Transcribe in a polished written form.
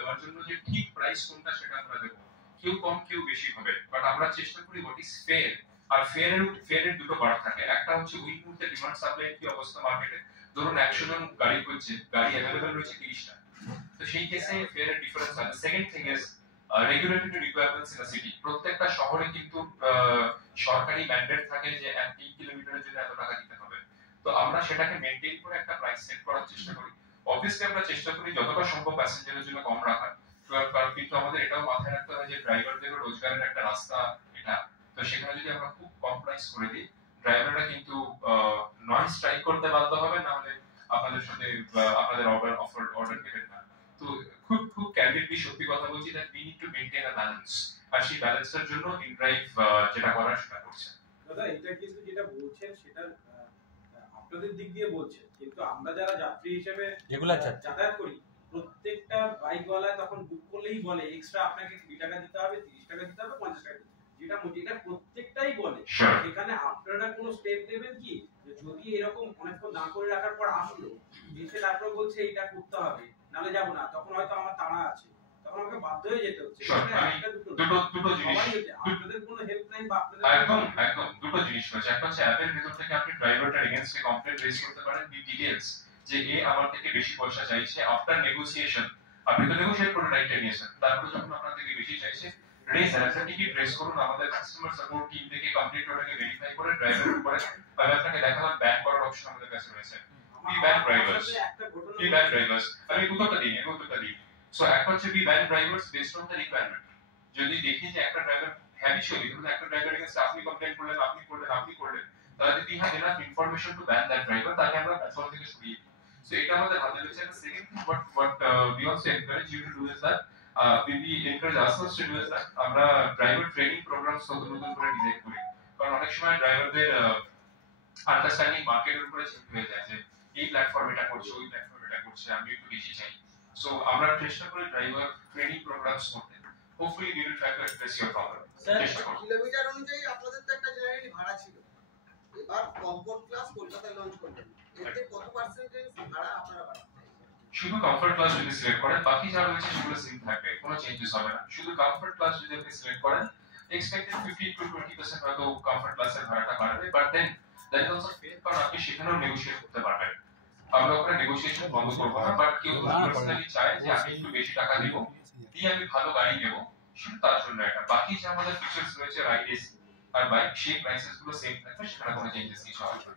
দেওয়ার জন্য যে ঠিক প্রাইস কোনটা সেটা আমরা দেব, কেউ কম কেউ বেশি হবে, বাট আমরা চেষ্টা করি হোয়াট ইজ ফেয়ার। আর ফেয়ারের দুটো পার্ট থাকে, একটা হচ্ছে ওই মুহূর্তে ডিমান্ড সাপ্লাই কি অবস্থা মার্কেটে, ধরুন 100 জন গাড়ি খুঁজছে, গাড়ি অ্যাভেলেবল রয়েছে 30টা, তো সেই কেসে ফেয়ারের ডিফারেন্স আছে। Second thing is regulatory requirements in a city. প্রত্যেকটা শহরে কিন্তু সরকারি ম্যান্ডেট থাকে যে 1 কিলোমিটারের জন্য এত টাকা দিতে হবে, তো আমরা সেটাকে মেইনটেইন করে একটা প্রাইস সেট করার চেষ্টা করি। অবভিয়াসলি আমরা চেষ্টা করি যতটা সম্ভব প্যাসেঞ্জারের জন্য কম রাখার, কিন্তু আমাদের এটাও মাথায় রাখতে হবে যে ড্রাইভারদেরও রোজগারের একটা রাস্তা এটা, তো সেখানে যদি আমরা খুব কম প্রাইস করে দিই, ড্রাইভাররা কিন্তু নন স্ট্রাইক করতে বাধ্য হবে, না হলে আপনাদের সাথে আপনাদের অর্ডার দেবেন না। তো খুব খুব ক্যান্ডিডলি সত্যি কথা বলছি that we need to maintain a balance, আর সেই ব্যালেন্সের জন্য ইনড্রাইভ যেটা করার সেটা করছে। দাদা এটা কিন্তু যেটা বলছেন সেটা আপনাদের দিক দিয়ে বলছেন, কিন্তু আমরা যারা যাত্রী হিসেবে যাতায়াত করি, প্রত্যেকটা বাইকওয়ালা তখন বুক করলেই বলে এক্সট্রা আপনাকে 20 টাকা দিতে হবে, 30 টাকা দিতে হবে, 50 টাকা দিতে হবে, যেটা প্রত্যেকটাই বলে। সেখানে আপনারা কোনো স্টেপ নেবেন কি, যদি এরকম অনেকক্ষণ দাঁড় করে রাখার পর আসলো এসে তারপর বলছে এটা করতে হবে নালে যাব না, তখন হয়তো আমার তাড়া আছে, তখন আমাকে বাধ্য হয়ে যেতে হচ্ছে। দুটো জিনিস, আপনাদের কোনো হেল্পলাইন বা আপনাদের একদম দুটো জিনিস রয়েছে। একটা হচ্ছে অ্যাপের ভিতর থেকে আপনি ড্রাইভারটার এগেইনস্টে কমপ্লেইন্ট রেজ করতে পারেন উইথ ডিটেইলস, যে এ আমার থেকে বেশি পয়সা চাইছে। আফটার নেগোসিয়েশন, আপনি তো নেগোশিয়েট করে রাইটটা নিয়েছেন, তারপরে যখন আপনার থেকে বেশি চাইছে, রেজ একটা টিকিট রেজ করুন, আমাদের কাস্টমার সাপোর্ট টিম থেকে কমপ্লিট ওটাকে ভেরিফাই করে ড্রাইভারের উপরে তাহলে আপনাকে দেখালাম ব্যান করার অপশন আমাদের কাছে রয়েছে। উই ব্যান ড্রাইভার্স, আমি উত্তরটা দিই। সো একটা হচ্ছে we ban drivers based on the requirement. যদি দেখি যে একটা ড্রাইভার হ্যাবিচুয়ালি, ধরুন একটা ড্রাইভার এগেইনস্ট আপনি কমপ্লেইন করলেন, আপনি করলেন, তাহলে we have enough information to ban that driver, তাকে আমরা প্ল্যাটফর্ম থেকে সরিয়ে দিই। সো এটা আমাদের হাতে রয়েছে। একটা second thing what we also encourage you to do is that we encourage ourselves to do is that আমরা ড্রাইভার ট্রেনিং প্রোগ্রামস নতুন করে ডিজাইন করি, কারণ অনেক সময় ড্রাইভারদের আন্ডারস্ট্যান্ডিং মার্কেটের উপরে চেঞ্জ হয়ে যায় যে এই প্ল্যাটফর্ম এটা করছে, ওই প্ল্যাটফর্ম এটা করছে, আমি একটু বেশি চাই। সো আমরা চেষ্টা করি ড্রাইভার ট্রেনিং প্রোগ্রামস করতে। Hopefully we will try to address your problem. Kilometre অনুযায়ী আপনাদের তো একটা জেনারেলি ভাড়া ছিল, এবার কমফোর্ট ক্লাস কলকাতায় লঞ্চ করলেন, এতে কত পার্সেন্টেজ ভাড়া আপনারা বাড়াবেন? শুধু কমফোর্ট ক্লাস যদি সিলেক্ট করেন, বাকি যা রয়েছে সেগুলো সেম থাকবে, কোনো চেঞ্জেস হবে না। শুধু কমফোর্ট ক্লাস যদি আপনি সিলেক্ট করেন, এক্সপেক্টেড 50 to 20% হয়তো কমফোর্ট ক্লাসের ভাড়াটা বাড়বে, but then that is also fair, কারণ আপনি সেখানেও নেগোশিয়েট করতে পারবেন। আমরা ওখানে নেগোশিয়েশন বন্ধ করব না, বাট কেউ পার্সোনালি চায় যে আমি একটু বেশি টাকা দেব, দিয়ে আমি ভালো গাড়ি নেব, শুধু তার জন্য এটা। বাকি যে আমাদের ফিচার্স রয়েছে রাইড এসি আর বাইক, সেই প্রাইসেস গুলো সেম থাকবে, সেখানে কোনো চেঞ্জেস কিছু হবে না।